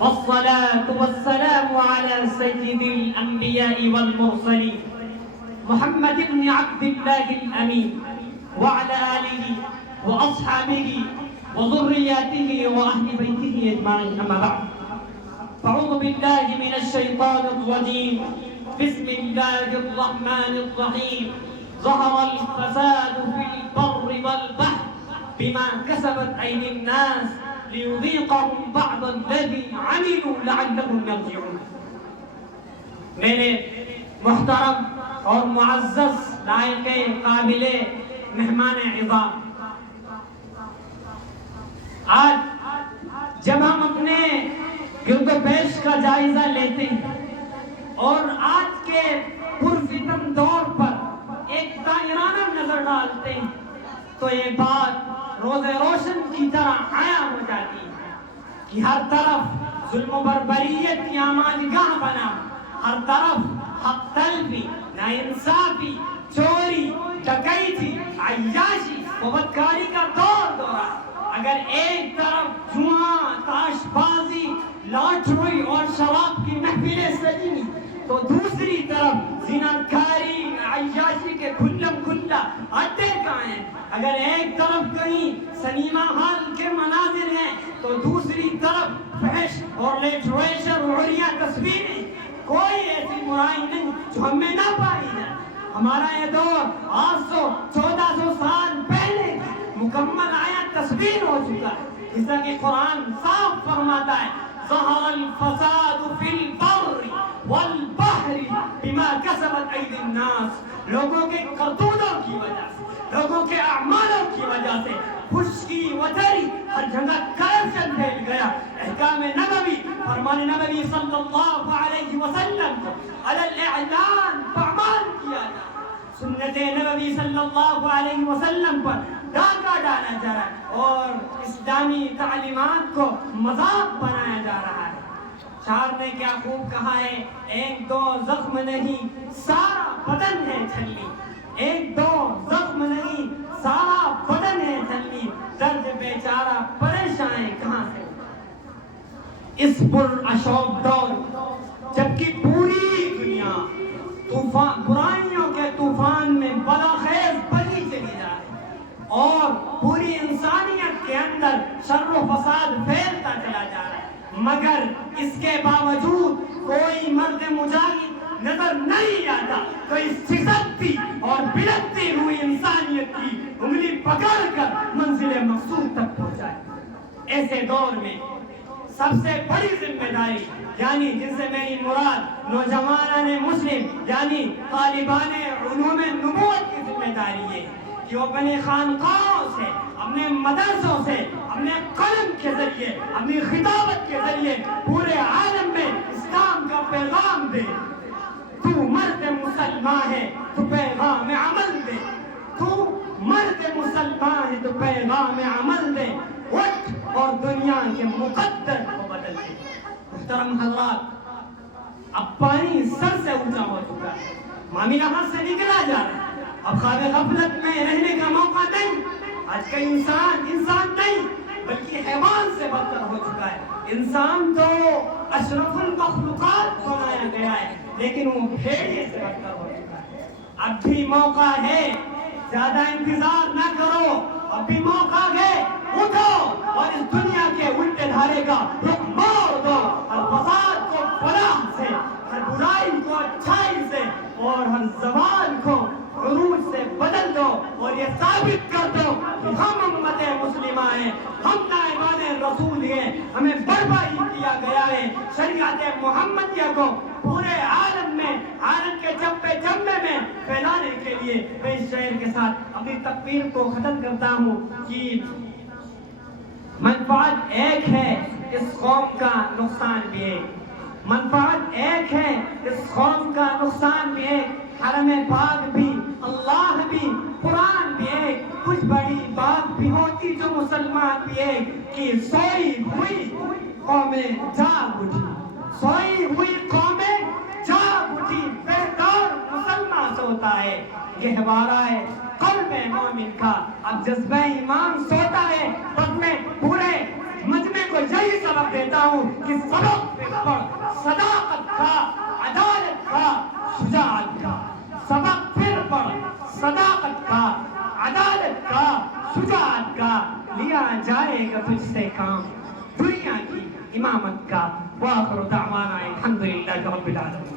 والصلاة والسلام على سيد الأنبياء والمرسلين محمد بن عبد الله الأمين وعلى آله وأصحابه وذرياته وأهل بيته أجمعين، أما بعد فأعوذ بالله من الشيطان الرجيم. بسم الله الرحمن الرحيم. ظهر الفساد في البر والبحر بما كسبت أيدي الناس ليذيقهم بعض الذي عملوا لعلهم يرجعون. میرے محترم اور معزز لائق قابل مہمان عظام، آج جب ہم اپنے گرد و پیش کا جائزہ لیتے ہیں اور آج کے پرفتن دور پر ایک دائرانہ نظر ڈالتے ہیں تو یہ بات روز روشن کی طرح عیاں ہو جاتی ہے کہ ہر طرف ظلم و بربریت کی آماجگاہ بنا، ہر طرف حق تلفی، ناانصافی، چوری، ڈکیتی، عیاشی و بدکاری کا دور دورہ. اگر ایک طرف جوا، تاش بازی، لاٹری اور شراب کی محفلیں سجی تو دوسری طرف زناکاری، عیاشی کے کھلم کھلا اڈے ہیں. اگر ایک طرف کہیں سنیما ہال کے مناظر ہیں تو دوسری طرف فحش اور لٹریچر اور عریاں تصویریں. کوئی ایسی برائی نہیں جو ہم میں نہ پائی جائے. ہمارا یہ دور 800-1400 سال پہلے مکمل آیت تصویر ہو چکا ہے، جیسا کہ قرآن صاف فرماتا ہے ظہر الفساد فی البر والبحر بما کسبت ایدی الناس. لوگوں کے کرتوتوں کی وجہ سے، لوگوں کے اعمالوں کی وجہ سے خشکی وتری ہر جگہ کرپشن پھیل گیا. احکام نبوی، فرمان نبوی صلی اللہ علیہ وسلم کو علی الاعلان پامال کیا جا رہا ہے. سنت نبوی صلی اللہ علیہ وسلم پر ڈاکہ ڈالا جا رہا ہے اور اسلامی تعلیمات کو مذاق بنایا جا رہا ہے. شاعر نے کیا خوب کہا ہے، ایک دو زخم نہیں سارا بدن ہے چھلی. ایک دو زخم نہیں سارا بدن ہے چھلی. درد بیچارہ پریشان کہاں سے. اس پراشوب دور جبکہ پوری دنیا طوفان، برائیوں کے طوفان میں بلاخیز بلی چلی جا رہی اور پوری انسانیت کے اندر شر و فساد پھیلتا چلا جا رہا ہے، مگر اس کے باوجود کوئی مرد مجاہد نظر نہیں آتا تو اس سکھتی اور بلکتی ہوئی انسانیت کی انگلی پکڑ کر منزل مقصود تک پہنچائے. ایسے دور میں سب سے بڑی ذمہ داری، یعنی جن سے میری مراد نوجوانان مسلم یعنی طالبان علوم نبوت کی ذمہ داری ہے کہ وہ اپنے خانقاہوں سے، اپنے مدرسوں سے، اپنے قلم کے ذریعے، اپنی خطابت کے ذریعے پورے عالم میں اسلام کا پیغام دے. تو مرد مسلمان ہے تو پیغام عمل دے. تو مرد مسلمان ہے تو پیغام عمل دے. اٹھ اور دنیا کے مقدر کو بدل دے. محترم حضرات، اب پانی سر سے اونچا ہو چکا ہے، معاملہ ہاتھ سے نکلا جا رہا ہے. اب خواب غفلت میں رہنے کا موقع نہیں. آج کا انسان نہیں بلکہ حیوان سے بدتر ہو چکا ہے. انسان تو اشرف المخلوقات بنایا گیا ہے لیکن وہ بھیڑیے سے بدتر ہو چکا ہے. اب بھی موقع ہے، زیادہ انتظار نہ کرو. اب بھی موقع ہے، اٹھو اور اس دنیا کے الٹے دھارے کا رخ موڑ دو. ہر فساد کو فلاح سے، ہر برائی کو اچھائی سے اور ہر زوال کو عروج سے بدل دو اور یہ ثابت کر دو کہ ہم امت مسلمہ ہیں، ہم نائبان رسول ہیں. ہمیں برپائی کیا گیا ہے شریعت محمدیہ کو پورے عالم میں، عالم کے چپے چمبے میں پھیلانے کے لیے. میں اس شعر کے ساتھ اپنی تقریر کو ختم کرتا ہوں کہ منفعت ایک ہے، اس قوم کا نقصان بھی ایک. منفعت ایک ہے، اس قوم کا نقصان بھی ایک. حرم پاک بھی، اللہ بھی، قرآن بھی ایک. کچھ بڑی بات بھی ہوتی جو مسلمان بھی ایک کہ سوئی ہوئی قومیں جاگ اٹھی. سوئی ہوئی قومیں جاگ اٹھی. بہتر مسلمان سوتا ہے، گہوارہ ہے قلب مومن کا. اب جذبہ ایمان سوتا ہے، بس میں پورے مجمع کو یہی سبق دیتا ہوں کہ سبق پہ پڑھ صداقت کا، عدالت کا، شجاعت کا. سبق پھر پڑھ صداقت کا، عدالت کا، شجاعت کا. لیا جائے گا تجھ سے کام دنیا کی امامت کا. وآخر دعوانا الحمدللہ رب العالمین.